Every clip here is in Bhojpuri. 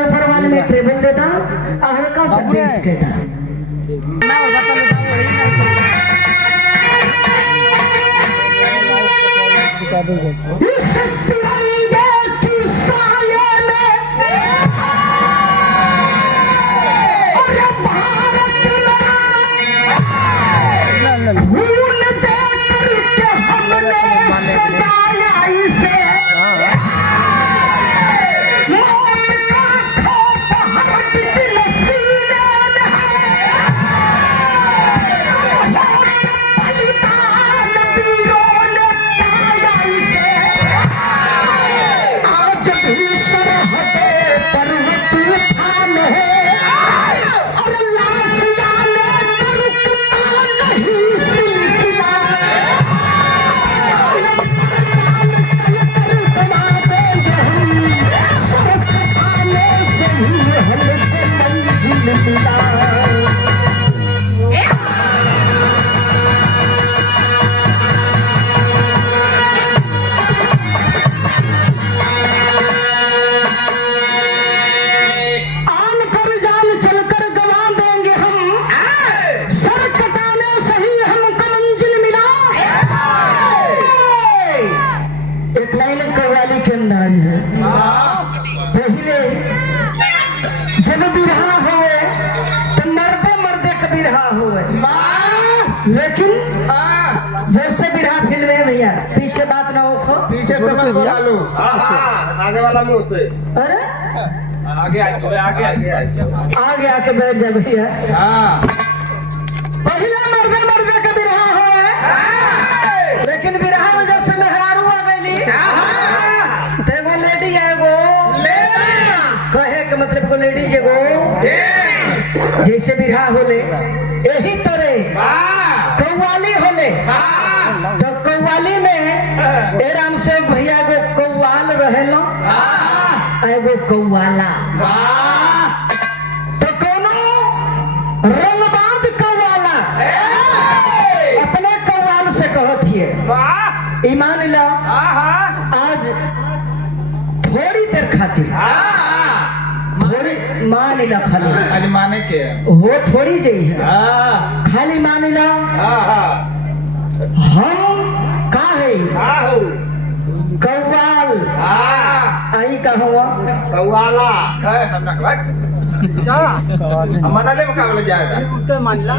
ऊपर वाले में ट्रेबल देता और हल्का सा बेस कहता। जब बिरहा हुए तो मर्दे मर्दे का बिरहा हुए, लेकिन जब से बिरहा फिल्म है भैया पीछे बात ना हो, पीछे से मत बोला लो, आगे वाला मुंह से। अरे आगे आगे आके बैठ जा भैया। पहले मर्दे मर्दे का बिरहा हुए, लेकिन बिरहा में जब से मेहरारू आ गई देखो लेडी है गो कहे के मतलब को लेडीज एगो जैसे बिरहा होले यही तरह कव्वाली होले। तो कव्वाली में एराम से भैया गो कव्वाल रहेलो एगो कव्वाला। तो कोनो रंगबाज कव्वाला अपने कव्वाल से कहत हिए ईमान ला आज थोड़ी देर खातिर थोड़ी मान ला खाली माने के वो थोड़ी जई है खाली मान ला हम का है कव्वाल आई का हुआ कव्वाला मनाले मुकाबला जाएगा मान ला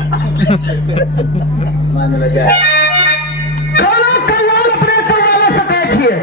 जाए कौन कव्वाल अपने कव्वाला से कहती है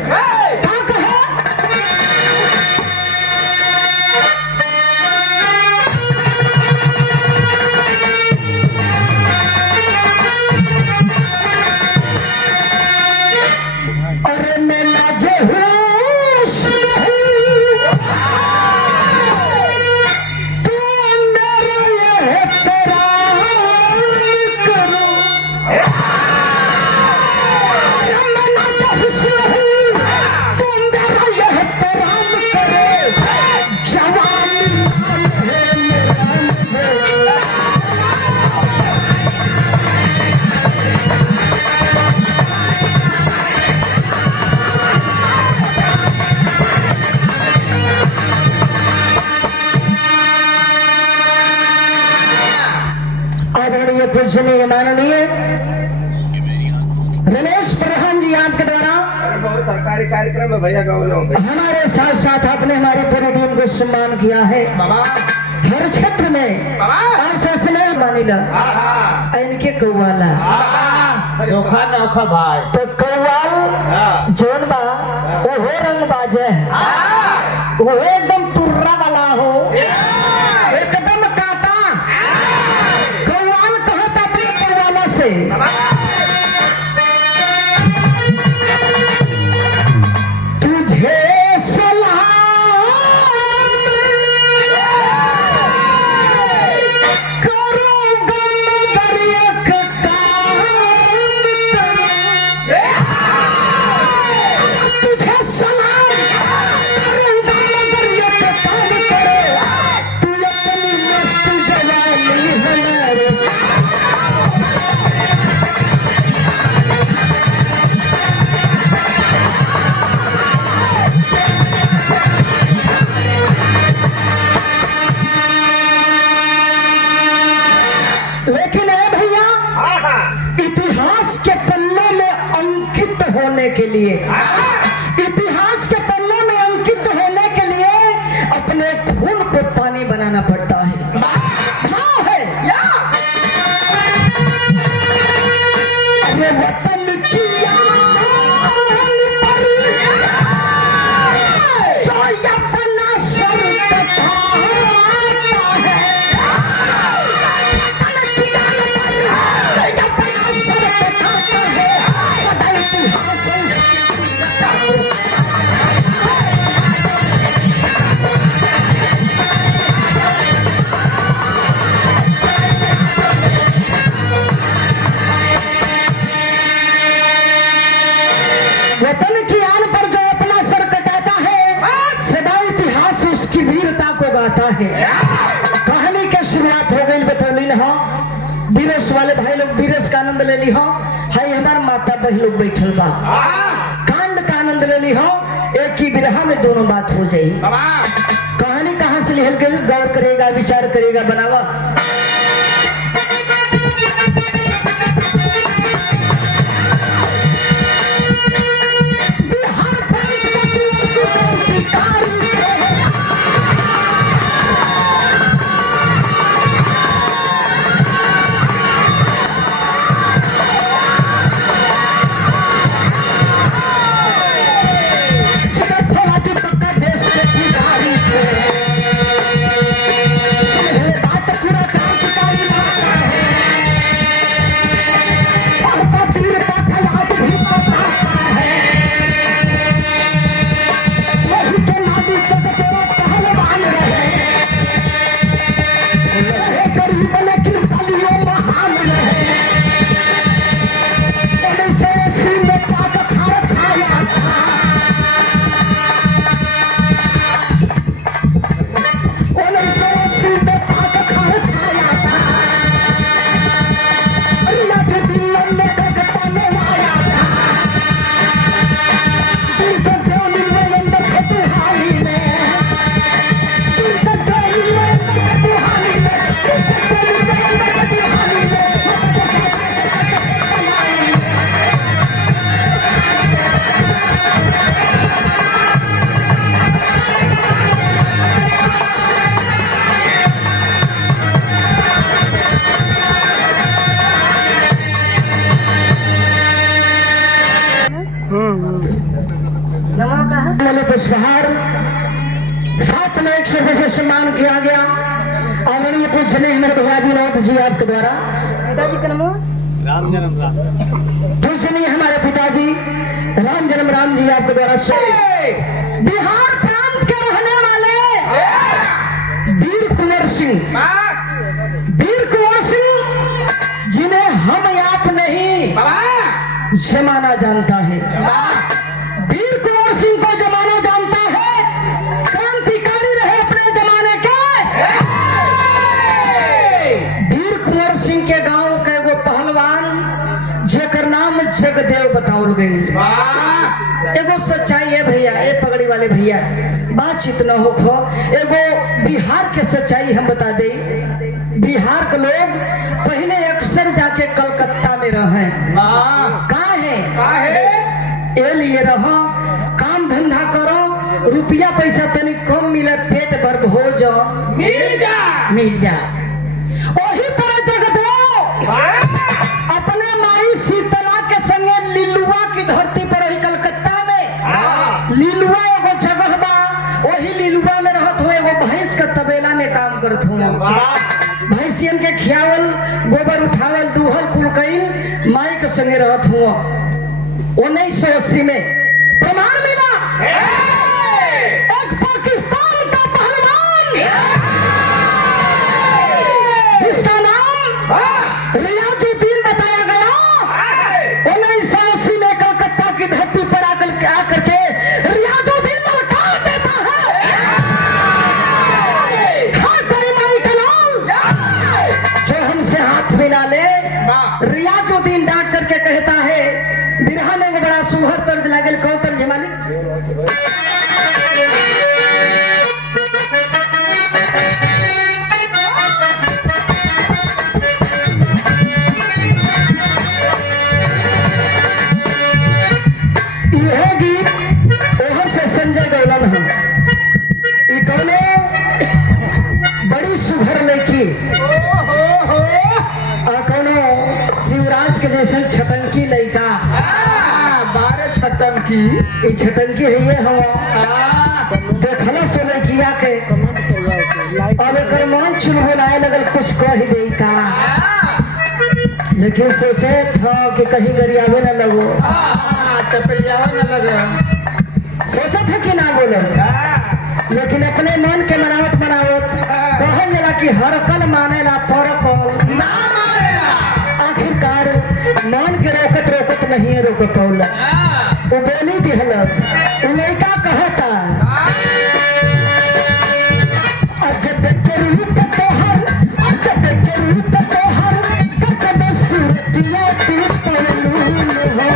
पूजनीय माननीय रमेश प्रधान जी आपके द्वारा बहुत सरकारी कार्यक्रम में भैया हमारे साथ साथ आपने हमारी पूरी टीम को सम्मान किया है हर क्षेत्र में मानिला इनके कव्वाला नौखा भाई तो कव्वाल जोन बा वो रंग बाजे वो एकदम तुर्रा वाला हो एकदम काटा कव्वाल कहता अपने कव्वाला से तुझे सलाम होने के लिए, इतिहास के पन्नों में अंकित होने के लिए अपने खून को पानी बनाना पड़ता है। हाँ है अपने वतन की वतन की आन पर जो अपना सर कटाता है, सदा इतिहास उसकी वीरता को गाता है। कहानी की शुरुआत हो गई बतौली हो, बीरस वाले भाई लोग बीरस का आनंद ले ली हो। हाय हमार माता बहन लोग बैठल बा, कांड का आनंद ले ली हो। एक ही बिरहा में दोनों बात हो जाई। कहानी कहाँ से लिखल गई, गौर करेगा, विचार करेगा, बनावा। पुष्पहार साथ में 100 से सम्मान किया गया। आदरणीय पूजनीय हमारे भैया विनोद जी आपके द्वारा, पिताजी का नाम राम जन्म राम। पूजनीय हमारे पिताजी राम जन्म राम जी आपके द्वारा बिहार प्रांत के रहने वाले वीर कुंवर सिंह, वीर कुंवर सिंह जिन्हें हम आप नहीं जमाना जानता है। वीर कुंवर सिंह को जमाना जानता है, क्रांतिकारी रहे अपने जमाने के। वीर कुंवर सिंह के गांव के एगो पहलवान जेकर नाम जगदेव बताओल गई। एगो सच्चाई है भैया, ए पगड़ी वाले भैया, बातचीत न हो खो। एगो बिहार के सच्चाई हम बता दे। बिहार के लोग पहले अक्सर जाके कलकत्ता में रहे। कहाँ है? ए लिए रहो, काम धंधा करो, रुपया पैसा तनी कम मिले, पेट भर भोज मिल जा। वही तरह जगदेव अपना माई शीतला के संगे लिलुआ की धरती पर वही कलकत्ता में, लिलुआ एगो जगह बा, वही लिलुआ में रहत हुए एगो भैंस का तबेला में काम करत हुए। भैंसियन के खियावल, गोबर उठावल, दूहल कुल कईल माई के संगे रहत हुआ। 1980 में प्रमाण मिला, एक पाकिस्तान का पहलवान जिसका नाम रियाजुद्दीन बताया गया, 1980 में कलकत्ता की धरती पर आकर के रियाजुद्दीन लौटा देता है। हाँ कोई माई का लाल जो हमसे हाथ मिला ले। रियाजुद्दीन डांट करके कहता है, बिरहा में बड़ा सुहर तर्ज लागल। कौन तर्ज मालिक? सुघर लड़की और कोनो शिवराज के जैसे छटंकी लड़का 12 छतन की ई छटंकी है ये हम देखला सो लड़किया के अब एकर मन चुलबुलाए लगल कुछ कह दे का लेकिन सोचे था कि कहीं गरियावे न लगो टपरियावा न लगे सोचा था कि ना बोले लेकिन अपने मन के मनावत कहल जला कि हर कल मानेला पर कल ना मारेला आखिरकार मन के रोकत नहीं है रोक पौला वो बोली दिहलस वो लड़का कहता अजब के रूप तोहर अजब के रूप तोहर कजब सूरतिया तू पलून हो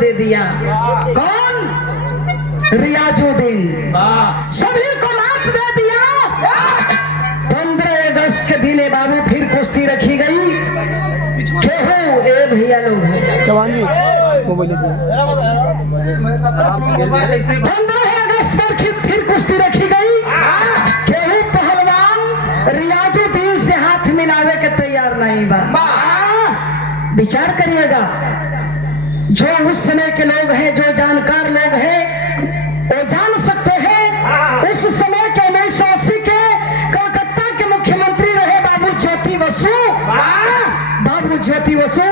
दे दिया। कौन? रियाजुद्दीन। सभी को मात दे दिया। 15 अगस्त के दिन बाबू फिर कुश्ती रखी गई। केहू ए भैया लोग 15 अगस्त पर फिर कुश्ती रखी गई। केहू पहलवान रियाजुद्दीन से हाथ मिलावे के तैयार नहीं बा। विचार करिएगा, जो उस समय के लोग हैं, जो जानकार लोग हैं, वो जान सकते हैं। उस समय के 1980 के कलकत्ता के मुख्यमंत्री रहे बाबू ज्योति बसु। बाबू ज्योति बसु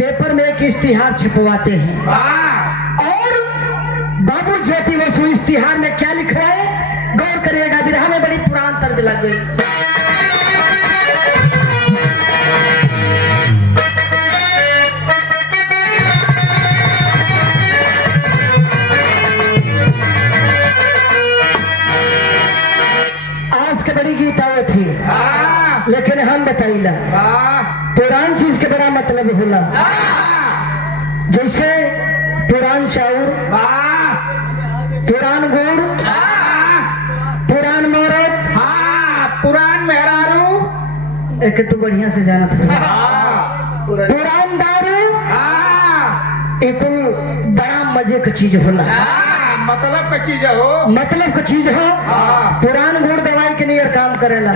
पेपर में एक करके इश्तिहार छपवाते हैं। और बाबू ज्योति बसु इश्तिहार में क्या लिख रहा है गौर करिएगा। बिरहा में बड़ी पुरान तर्ज लग गई। आज के बड़ी गीत आवत थी लेकिन हम बताइला पुरान चीज के बड़ा मतलब होला। जैसे पुरान चाउर, पुरान गुड़, पुरान मरद, पुरान मेहरारू, एक तो बढ़िया से जाना था। पुरान दारू, एक बड़ा मजे का चीज होला। मतलब का चीज हो, मतलब का चीज हो। पुरान गुड़ दवाई के नियर काम करेला,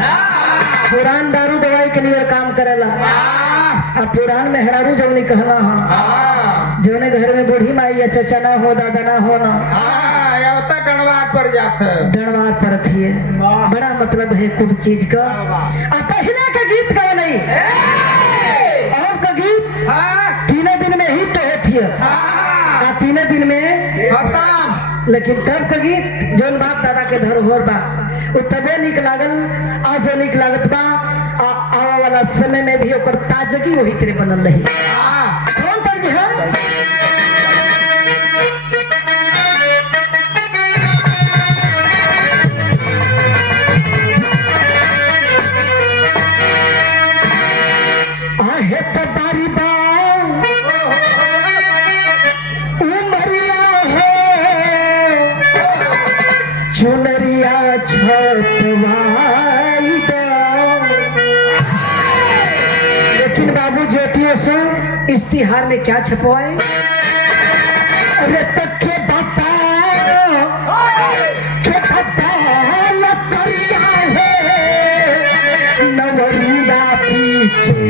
पुरान दारू दवाई के नियर काम करेला। अब पुरान मेहरारू जवनी कहला हा, जवने घर में बूढ़ी माई या चचा ना हो, दादा ना हो ना, गणवार पर जाते गणवार परत है। बड़ा मतलब है कुछ चीज का। अब पहले का गीत का नहीं और का गीत 3 दिन में ही तो होती है, 3 दिन में खत्म। लेकिन तब का गीत जौन बाप दादा के धरोहर बा वो तबे निक लागल, आज निक लागत बा। आवा वाला समय में भी ओकर ताजगी वही तरह बनल रही। कौन तर्ज है? आहे तो बारी बार उमरिया है चुनरिया छपवाई दो। लेकिन बाबू ज्योतियों से इश्तिहार में क्या छपवाए? अरे तक के बापा करिया है नवरिया पीछे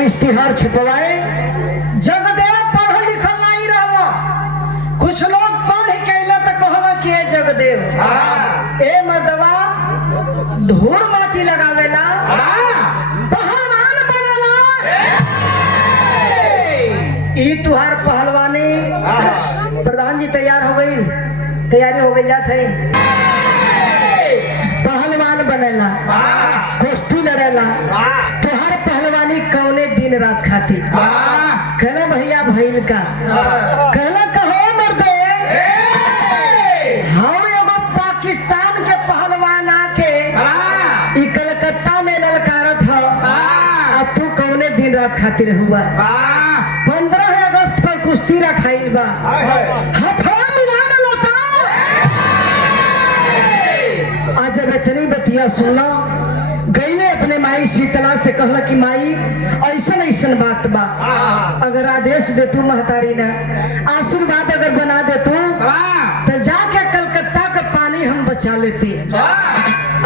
इश्तिहार छपवाए। जगदेव पढ़ल लिखल नहीं रहला, कुछ लोग पढ़ के अइला तो कहला कि ए जगदेव ए मर्दवा धूर माटी लगावेला, पहलवान बनेला, ई तुहार पहलवानी। प्रधान जी तैयार हो गई, तैयारी हो गई जात है। पहलवान बनेला, कुश्ती लड़ेला, तुहार पहलवानी कौने दिन रात खाती? कहला भैया भैल का, कहला कहो मर्दे हम एगो पाकिस्तान के पहलवान आके ई कलकत्ता में ललकारत हो, अब तू कौने दिन रात खातिर हुआ? 15 अगस्त पर कुश्ती रखाइल बा, हथवा मिला न लता। आज जब इतनी बतिया सुनला गईले अपने माई शीतला से कहला कि माई ऐसन ऐसन बात बा, अगर आदेश दे तू महतारी ना, आशीर्वाद अगर बना दे तू तो जाके कलकत्ता का पानी हम बचा लेते।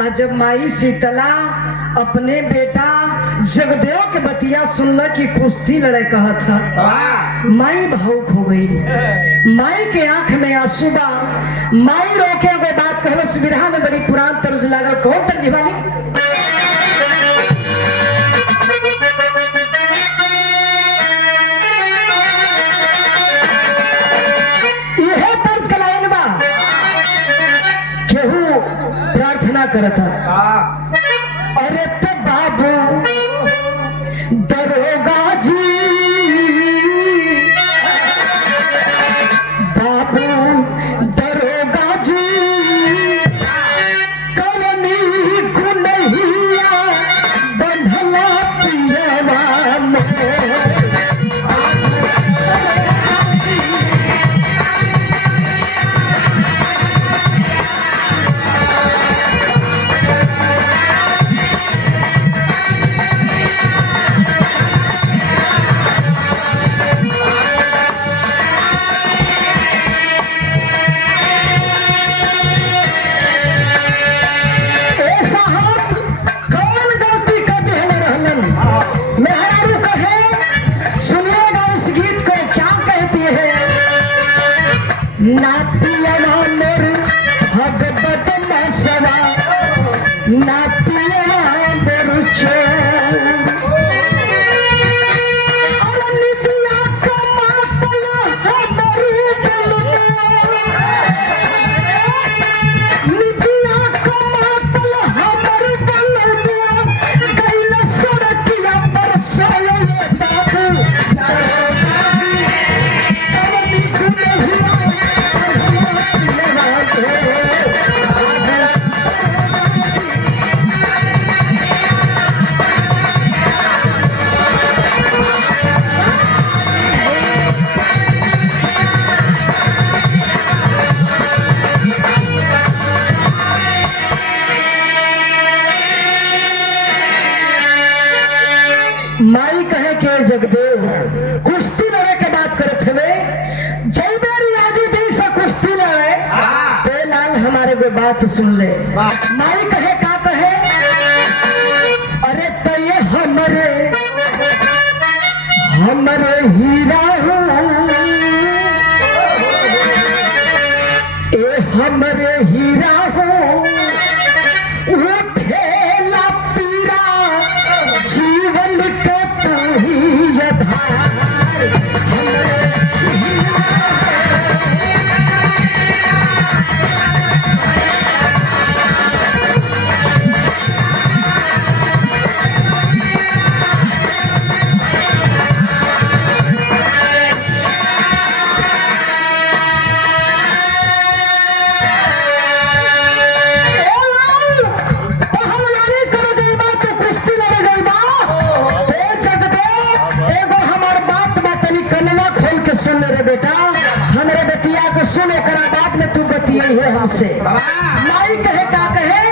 आज जब माई शीतला अपने बेटा जगदेव के बतिया सुनला कि कुश्ती लड़े कहा था, माई भावुक हो गई। माई के आंख में आंसू बा। माई रोके वो बात कहला। बिरहा में बड़ी पुरान तर्ज लागल। कौन तर्ज वाली? करता। हाँ। अरे तो बाबू दरोगा जी, बाबू दरोगा जी, कवनी गुनहिया बंधला पियवा में। नातिया मोर भगवत मसवा, नातिया मोर नितिया कमातल हमरी बलुआ, नितिया कमातल हमरी बलुआ, गइल सड़किया पर सोले बाबू माई कहे के जगदेव कुश्ती लड़े के बात करत हवे, जय बेरी आजू दी से कुश्ती लड़े ते लाल हमारे को बात सुन ले। माई कहे का कहे, अरे तो ये हमरे हीरा हो, ए हमरे हीरा हो, उठेला पीरा जीवन के तू ही आधार। है हमसे माई कहे का कहे,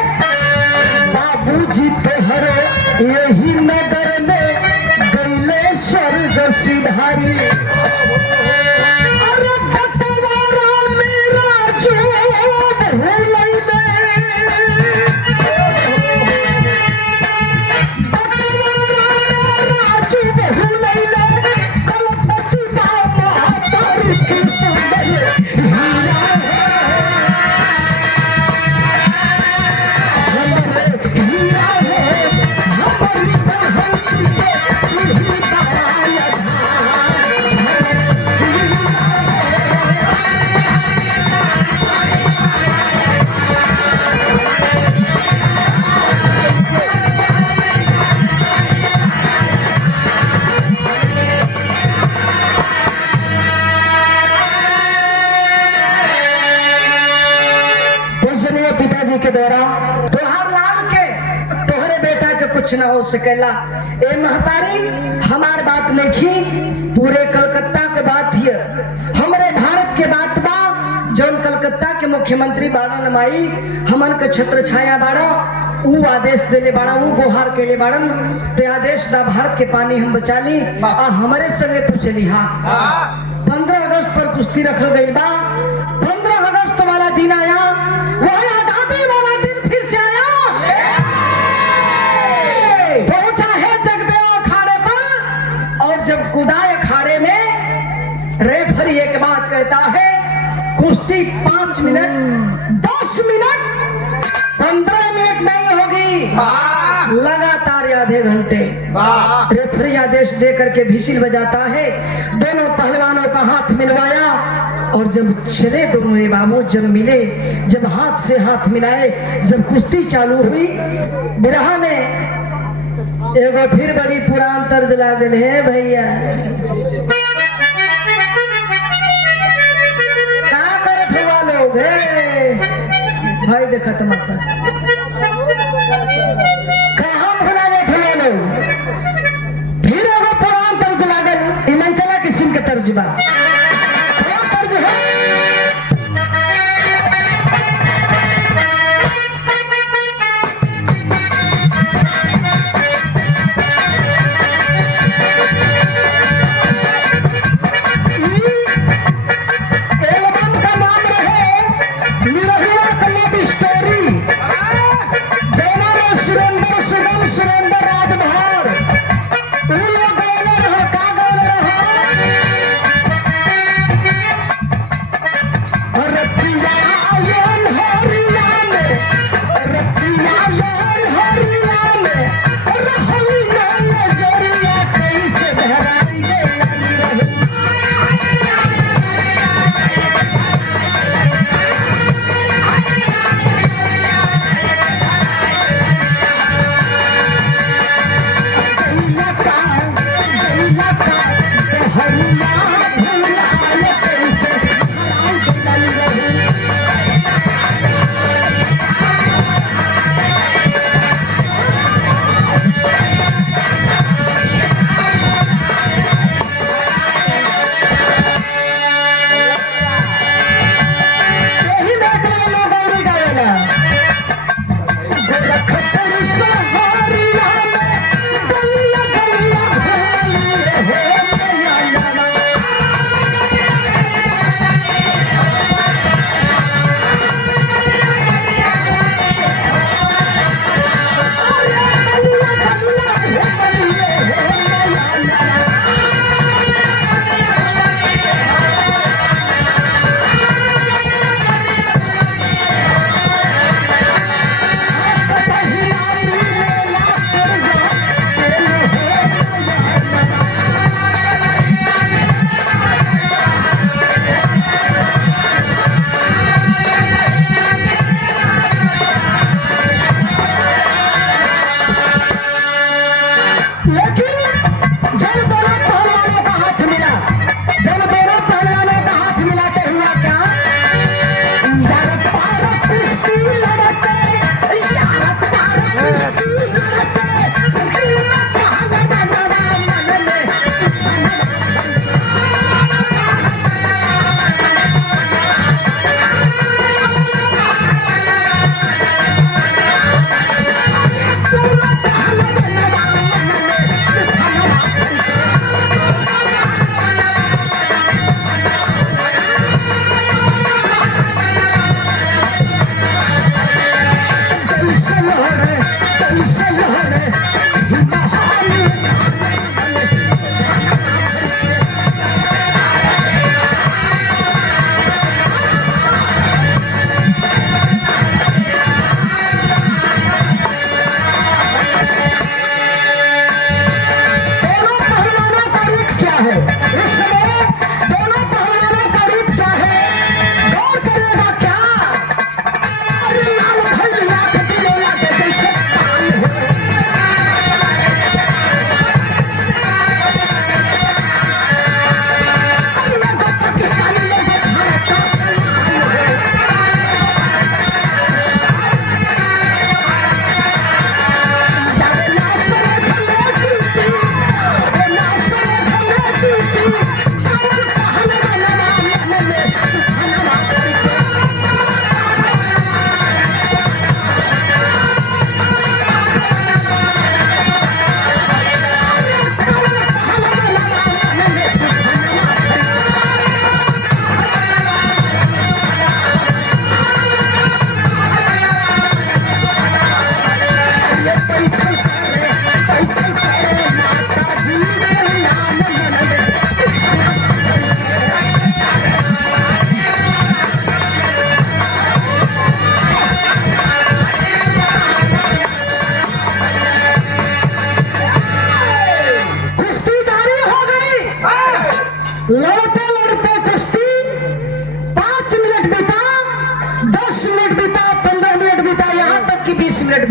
बाबूजी तोहरे यही नगर में गईले स्वर्ग सिधारी। अरे बटवारा मेरा जो भूलैले, बटवारा मेरा जो भूलैले, कलपति बाबा तारी की सुंदर हीरा पिताजी के द्वारा तोहर लाल के तोहरे बेटा के कुछ न हो सकेला। ए महतारी हमार बात नहीं, पूरे कलकत्ता के बात ही हमरे भारत के बात बा। जौन कलकत्ता के मुख्यमंत्री बाड़ा माई हमन के छत्र छाया बाड़ा, ऊ आदेश देले बाड़ा, ऊ गुहार के ले बाड़न ते आदेश दा भारत के पानी हम बचा ली आ हमारे संगे तू चली। हाँ 15 अगस्त पर कुश्ती रखल गई बा। 15 अगस्त वाला दिन आया, वही आजादी वाला दिन फिर से आया। पहुंचा है जगदेव अखाड़े पर, और जब कुदाए अखाड़े में रेफरी एक बात कहता है, कुश्ती 5 मिनट 10 मिनट 15 मिनट नहीं होगी, लगातार आधे घंटे। रेफरी आदेश दे करके भिसिल बजाता है, दोनों पहलवानों का हाथ मिलवाया, और जब चले दोनों ये बाबू, जब मिले, जब हाथ से हाथ मिलाए, जब कुश्ती चालू हुई, बिरहा में एगो फिर बड़ी पुरान तर्ज लागल है भैया। का करत हुआ लोग है भाई, देखा तमाशा कहाँ भुला लेते हुए लोग। फिर एगो पुरान तर्ज लागल, ईमान चला किस्म के तर्ज बा।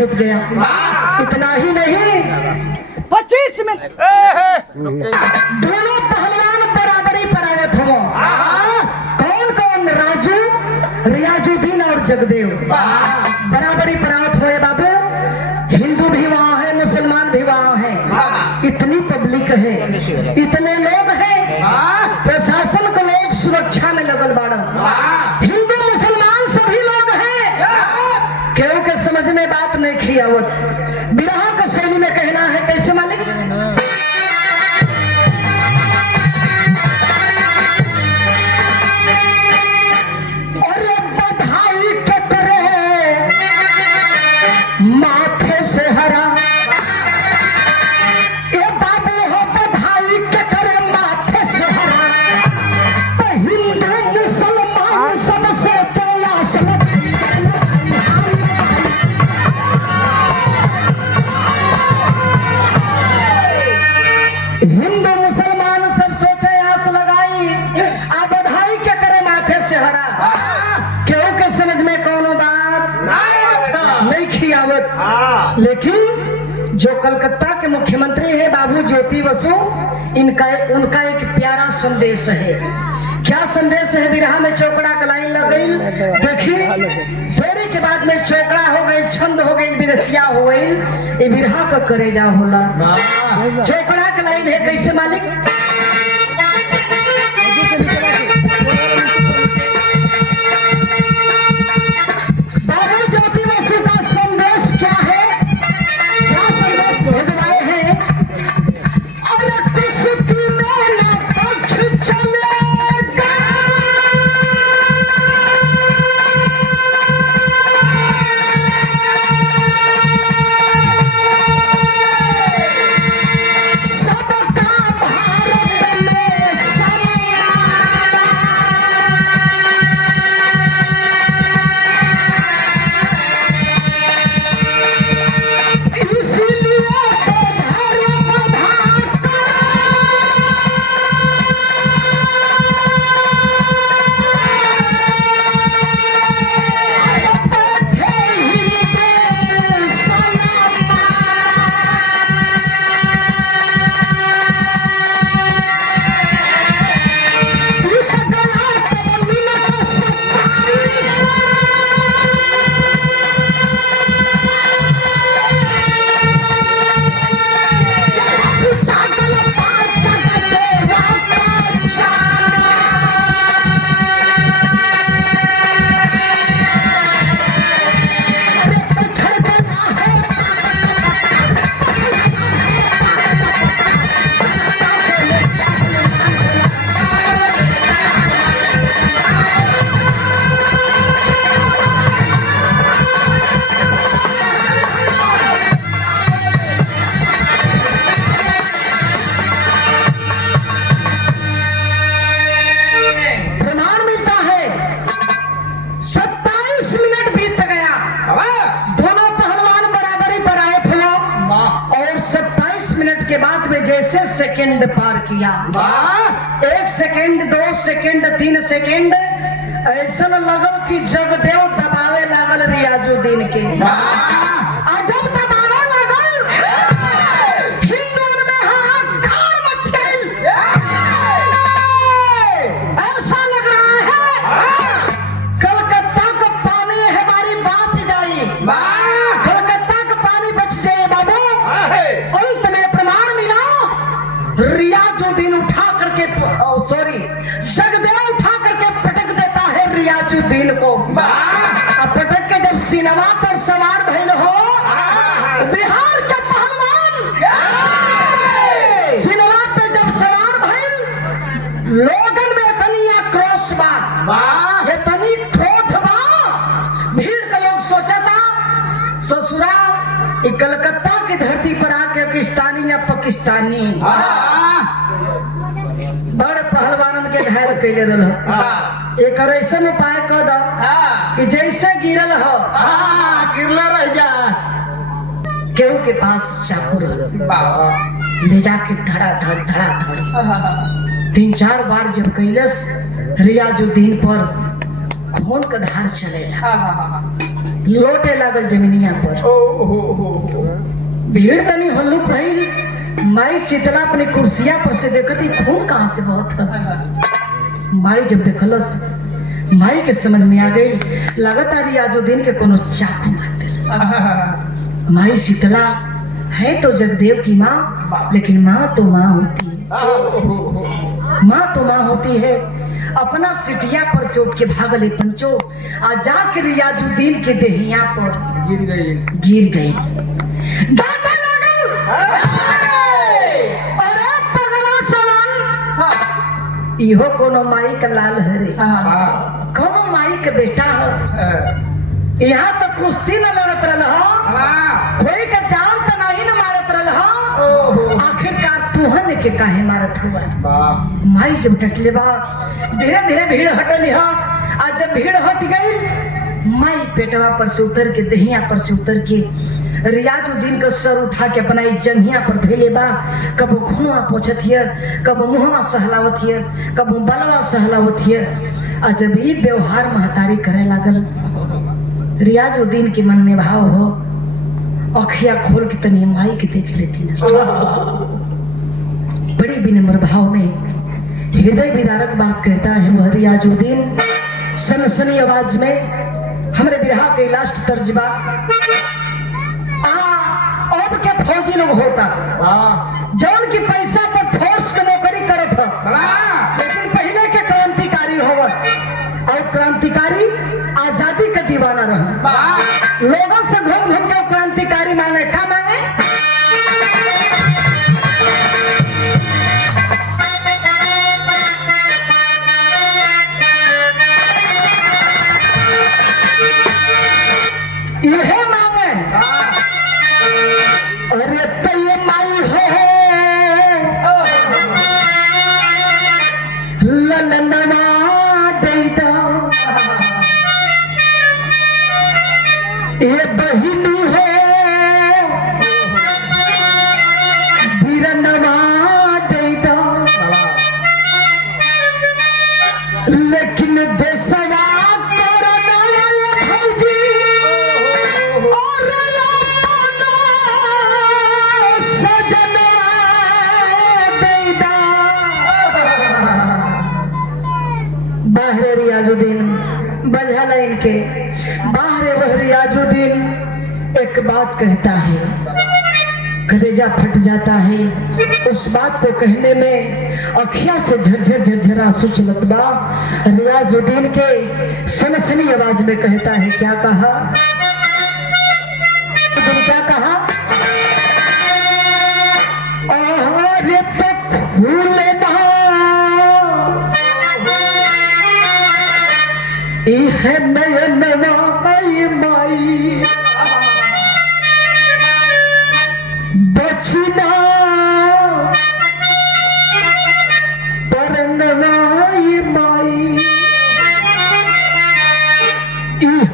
बीत गया। इतना ही नहीं 25 मिनट दोनों पहलवान बराबरी पर आए थे। कौन कौन? राजू, रियाजुद्दीन और जगदेव बराबरी पर आए थे बाबू। हिंदू भी वहाँ है, मुसलमान भी वहाँ है। इतनी पब्लिक है, इतने लोग हैं, प्रशासन को लोग सुरक्षा में लगल बाड़ा। हिंदू मुसलमान सभी लोग हैं, क्योंकि समझ में बात नहीं खियावत। बिरहा का शैली में कहना है कैसे मालिक? अरे बधाई के करे माथे से हरा, ये बाबू हो बधाई के करे माथे से हरा। तो हिंदू मुसलमान सबसे चला हिंदू मुसलमान सब सोचे आस लगाई, आ बधाई के करे माथे से हरा। क्योंकि समझ में कोनो बात नहीं खियावत। लेकिन जो कलकत्ता के मुख्यमंत्री है बाबू ज्योति बसु, उनका एक प्यारा संदेश है। क्या संदेश है? बिरहा में चौकड़ा का लाइन लग गई। देखिए देरी के बाद में चौकड़ा हो गई, छंद हो गई, विदेशिया हो गई। ये बिरहा का करेजा होला। चौकड़ा का लाइन है कैसे मालिक? बाबू ज्योति बसु का संदेश क्या है? क्या संदेश भेजवाए हैं? अरे कुश्ती में ना पक्ष चलेगा, सबका भारत में सम्मान। इसीलिए तो धर्म भाषा प्रमाण मिलता है। 27 मिनट बीत गया, दोनों पहलवान बराबरी पर आए थे और 27 मिनट के बाद में जैसे सेकंड पार किया, 1 सेकंड 2 सेकंड 3 सेकंड ऐसा लगल कि जगदेव दबावे लागल रियाजुद्दीन के। जब दबावे लागल हिंदुओं में हाहाकार मच गई। ऐसा लग रहा है कलकत्ता का पानी हमारी बच जाए, कलकत्ता का पानी बच जाए बाबू। अंत में प्रमाण मिला, रियाजुद्दीन उठा करके जगदेव उठा करके पटक देता है रियाजुद्दीन को। पटक के जब सिनेमा पर सवार भइल हो बिहार के पहलवान, सिनेमा पे जब सवार भइल, लोगन में इतनी आक्रोश बा, इतनी क्रोध बा, भीड़ के लोग सोचता ससुरा ये कलकत्ता की धरती पर आके पाकिस्तानी या पाकिस्तानी बड़ पहलवानन के घायल कैले रह। एक ऐसा उपाय कर दो कि जैसे गिरल हो गिरला रह जा, केहू के पास चाकू ले जाके धड़ाधड़ 3-4 बार जब कैलस रियाजुद्दीन पर खून का धार चलेला। लोटे लागल जमीनिया पर। भीड़ तनी हल्लुक भइल। माई शीतला अपनी कुर्सिया पर से देखती खून कहाँ से बहुत है। माई जब देखलस, माई के समझ में आ गई लगातार रियाजुद्दीन के कोनो चाकू मार देलस। माई शीतला है तो जगदेव की माँ, लेकिन माँ तो माँ होती है। माँ तो माँ होती है। अपना सिटिया पर से उठ के भागले पंचो आ जाके रियाजुद्दीन के देहिया पर गिर गई। डांटा लागल, अरे पगला सवन, इहो कोनो माई का लाल है रे, कोनो माई के बेटा है। यहाँ तक कुश्ती न लड़त रहा हो, कोई का जान तो नहीं न मारत रहा हो, आखिरकार तुहन के काहे मारत हुआ। माई जब डटले बा, धीरे धीरे भीड़ हटल हा। आज जब भीड़ हट गई, माई पेटवा पर से उतर के दहिया पर से उतर के रियाजुद्दीन का सर उठा के अपना जंघिया पर धैले बा। कबो खुनवा पोछत हिय, कबो मुहवा सहलावत हिय, कबो बलवा सहलावत हिय। आ जब ई व्यवहार महतारी करे लागल, रियाजुद्दीन के मन में भाव हो, अखिया खोल के तनी माई के देख लेती ना। बड़ी विनम्र भाव में हृदय विदारक बात कहता है वह रियाजुद्दीन सनसनी आवाज में। हमरे बिरहा के लास्ट तर्जबा, अब के फौजी लोग होता जौन की पैसा पर फोर्स के नौकरी करत ह, लेकिन पहले के क्रांतिकारी होवत और क्रांतिकारी आजादी का दीवाना रहा। लोगों से घूम घूम के क्रांतिकारी मांगे, क्या मांगे? यह मांगे, अरे तो ये माई हो ललनवा देता, ये बहिनी हो बीरनवा देता, लेकिन देशवा के बाहर वह रियाजुद्दीन एक बात कहता है, कलेजा फट जाता है। उस बात को कहने में अखिया से झरझर झरझर आंसू चलत बा। रियाजुद्दीन के सनसनी आवाज में कहता है, क्या कहा? क्या कहा? अरे तो फूले है नयनवाई माई बचना परनवाई माई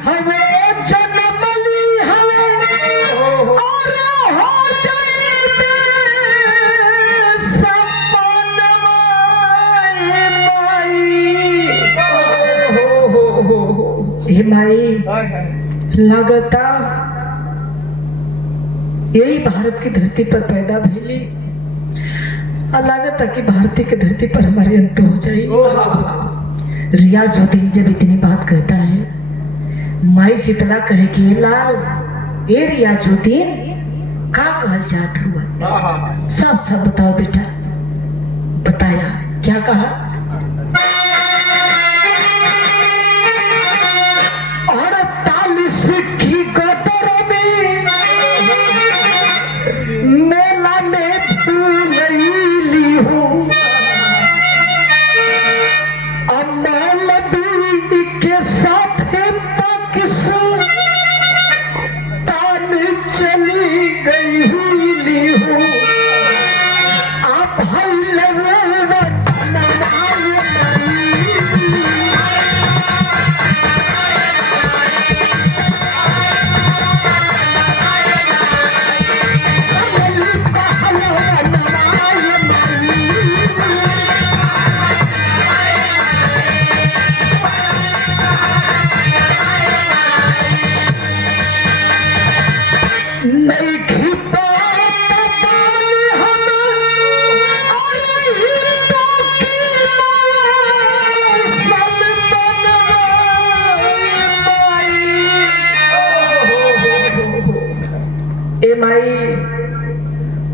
हवे जनमली हवे और हो जाइबे हे माई, लगता यही भारत की धरती पर पैदा भैली, लगता कि भारती की धरती पर हमारे अंत हो जाए। रियाजुद्दीन जब इतनी बात कहता है, माई शीतला कहे कि लाल ए रियाजुद्दीन का कहल जात हुआ, सब बताओ बेटा। बताया, क्या कहा? मेला में फूल ली हूँ, अमौलवी के साथ पाकिस्तान चली गई ली हूँ। आप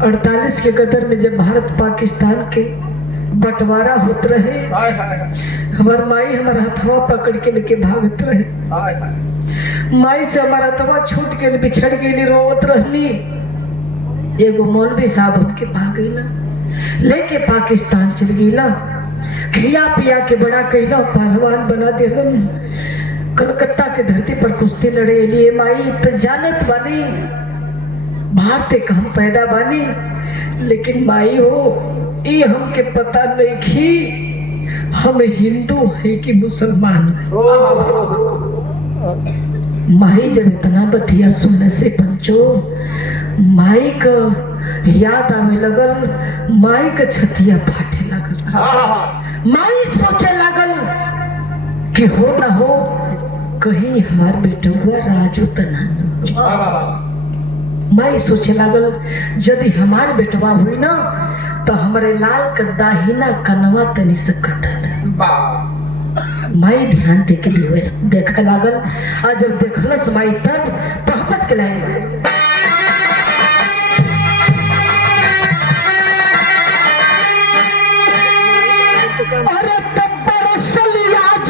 48 के गदर में जब भारत पाकिस्तान के बंटवारा होत रहे, हाय हाय हमार माई हमारा हथवा पकड़ के लेके भागत रहे। हाय हाय माई से हमारा हथवा छूट के बिछड़ के रोवत रहली। एगो मौलवी साहब उनके भाग गईला, लेके पाकिस्तान चल गईला। खिया पिया के बड़ा कैला, पहलवान बना दिलन। कलकत्ता के धरती पर कुश्ती लड़े लिए। माई तो जानत बानी भारत के हम पैदा बानी, लेकिन माई हो ये हमके पता नहीं कि हम हिंदू है कि मुसलमान है। माई जब इतना बतिया सुनने से पंचो माई का याद आवे लगल, माई का छतिया फाटे लगल। माई सोचे लगल कि हो ना हो कहीं हमार बेटुआ राजू तना न। माई सोचे लागल यदि हमार बेटवा हुई ना तो हमारे लाल का दाहिना कनवा तनी से कटल। माई ध्यान दे के देखा लागल। आज जब देखलस माई तब पहपट के लाइन अरे तब बरसली आज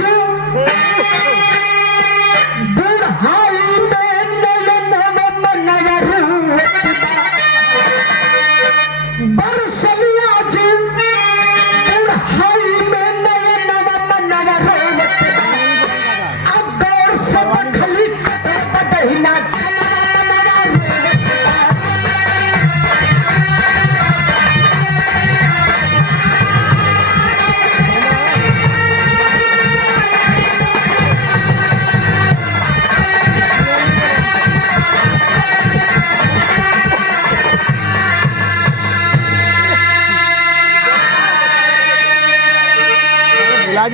बुढ़ाई में नयनवा मनवरुत बरसली आज बुढ़ाई में नयनवा मनवरुत अगौर से बखली बदहिना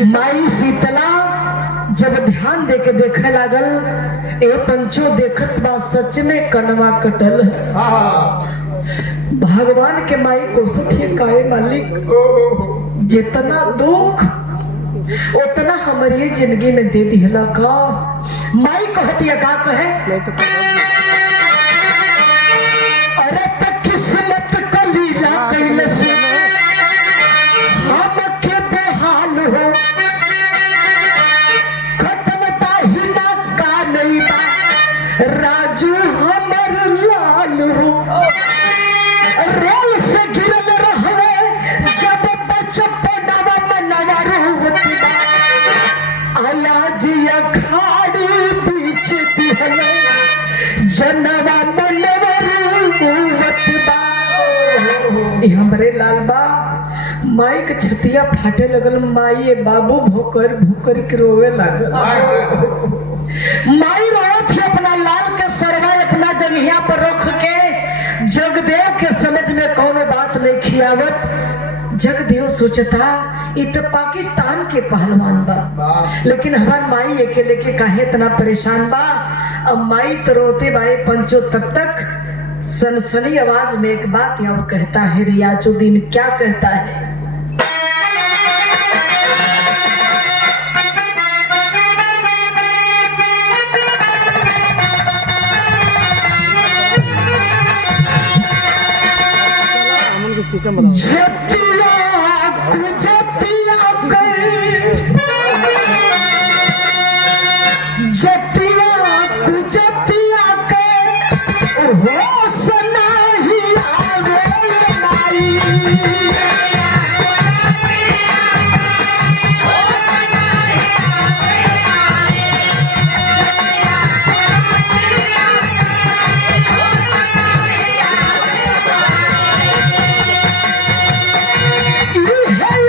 माई शीतला जब ध्यान दे के देखे लागल, ए पंचो देखत बा सच में कनवा कटल। भगवान के माई को सत्य काहे मालिक, जितना दुख उतना हमारी जिंदगी में दे दिहला का। माई कहती का कहे अरे त किस्मत का लीला कैल से हम के बेहाल हो, कटल दाहिना का नहीं बा राजू हमर लाल हो। रेल से गिरल रहे जब बचपनवा मनवा रोवती बा, आया जी अखाड़ी बीच दिहल जनवा मनवा रोवती बा। ई हमरे लाल बा। माई के छतिया फाटे लगल। माई बाबू भोकर भोकर के रोवे लागल। माई रोवत थी अपना लाल के सरवा अपना जंघिया पर रख के। जगदेव के समझ में कोनो बात नहीं खियावत। जगदेव सोचता ये तो पाकिस्तान के पहलवान बा, लेकिन हमार माई अकेले के काहे इतना परेशान बा। अब माई तो रोते बाए पंचो तक सनसनी आवाज में एक बात और कहता है रियाजुद्दीन। क्या कहता है? सिस्टम बताओ। Hey,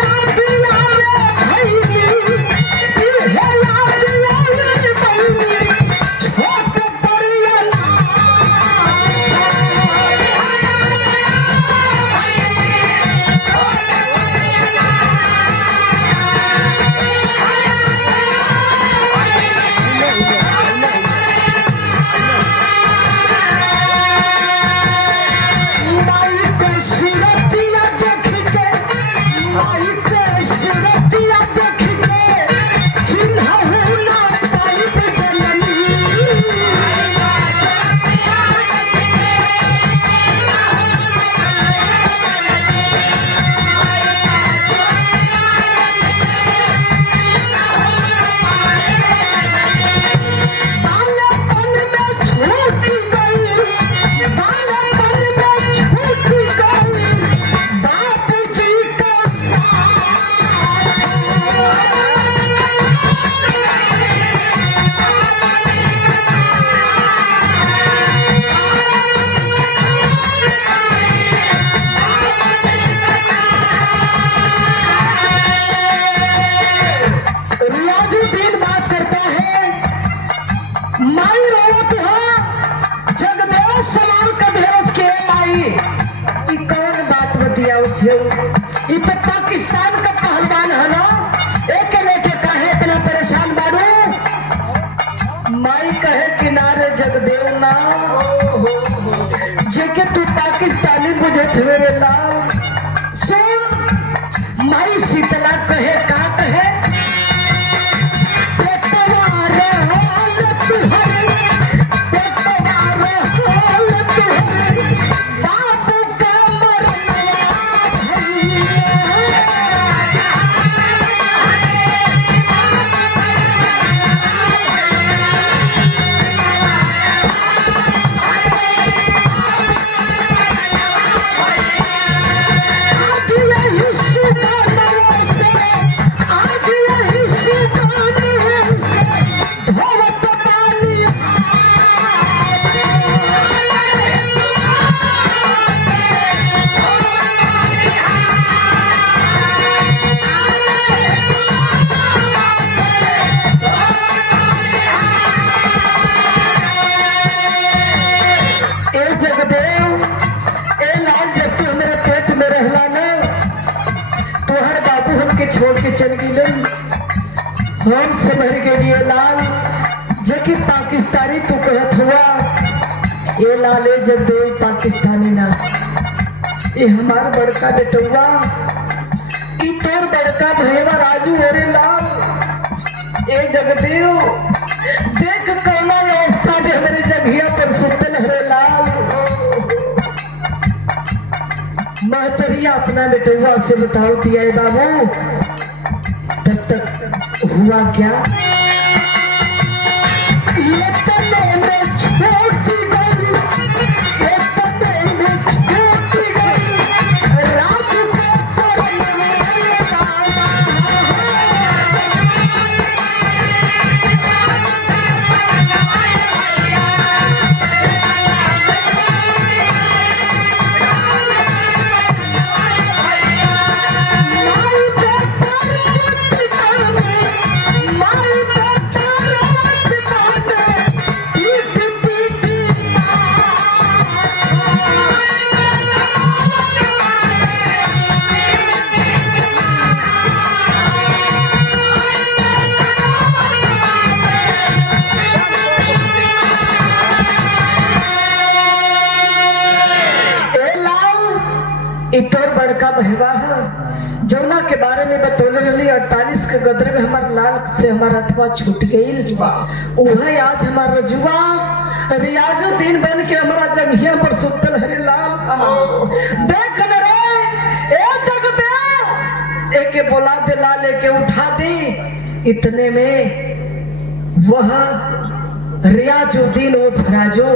कहत मेरे लाल सुन माई शीतला कहे का कहे छोड़ के चल गई हम समझ के लिए लाल जबकि पाकिस्तानी तू कहत हुआ ये लाले जब दे पाकिस्तानी ना ये हमार बड़का बेटुआ ई तोर बड़का भैया राजू होरे लाल ए जगदेव देख कौना अवस्था में हमारे जगहिया पर सुतल हरे लाल महतरिया अपना बेटुआ से बताओ दिया बाबू तब तक हुआ क्या ये तने में छोटी गई ये तने में छोटी गई राज इतोर बड़का बहवा है जमुना के बारे में बतौले रही 48 के गदर में हमार लाल से हमारा अथवा छूट गई वह आज हमारा रजुआ रियाजो दिन बन के हमारा जंगिया पर सुतल हरे लाल देख न रे ए जगदेव एके बोला दे लाल लेके उठा दे इतने में वह रियाजो दिन वो फराजो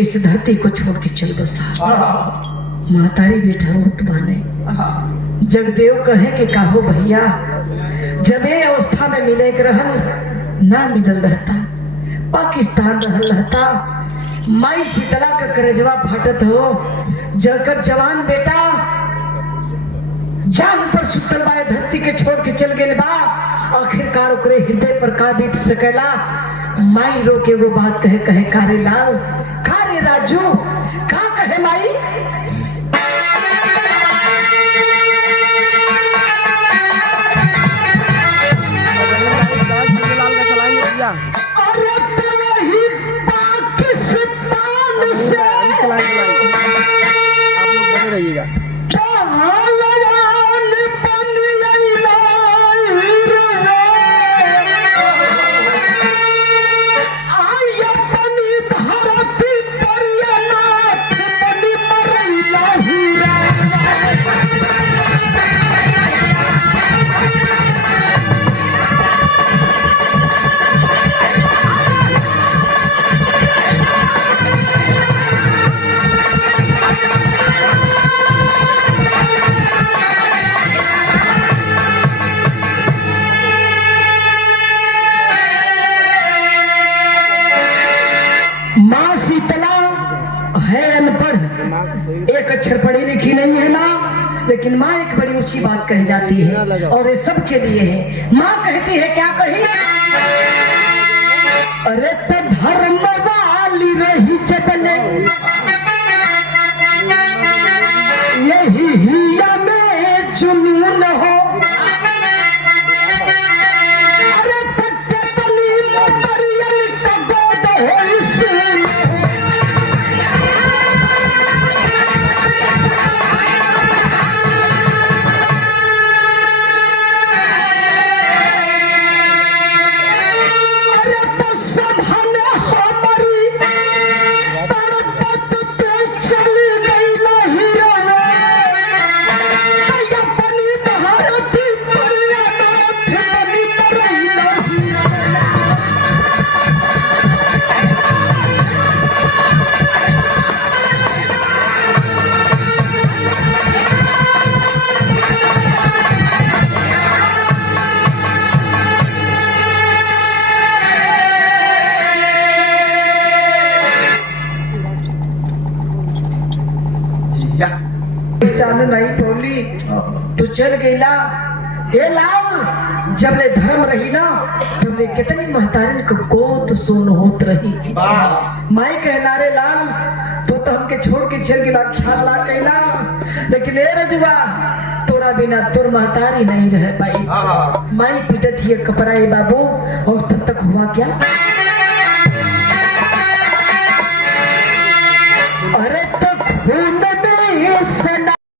इस धरती को छोड़ के चल बसा मातारी बेटा उठ बाने जगदेव कहे कि काहो भैया जब ये अवस्था में मिले के रहल ना मिलल रहता पाकिस्तान रहल रहता माई शीतला का करजवा फटत हो जकर जवान बेटा जान पर सुतल बा धरती के छोड़ के चल गए बा आखिरकार ओकरे हृदय पर का बीत सकेला माई रो के वो बात कहे कहे कारे लाल कारे राजू का कहे माई आप लोग बने रहिएगा। एक अक्षर पढ़ी लिखी नहीं है माँ लेकिन माँ एक बड़ी ऊंची बात कही जाती है और ये सब के लिए है। माँ कहती है क्या कही अरे तो धर्म वाली रही चपले यही हिया में जुनून हो अरे तली मरियल का गोद हो पहचान नहीं पौली तू चल गईला ए लाल जबले धर्म रही ना तबले कितनी महतारिन को गोत सुन होत रही माई कहना रे लाल तू तो हमके छोड़ के चल गिला ख्याल ला कहला लेकिन ए रजुआ तोरा बिना तोर महतारी नहीं रह पाई माई पीटत ही कपड़ा बाबू और तब तक हुआ क्या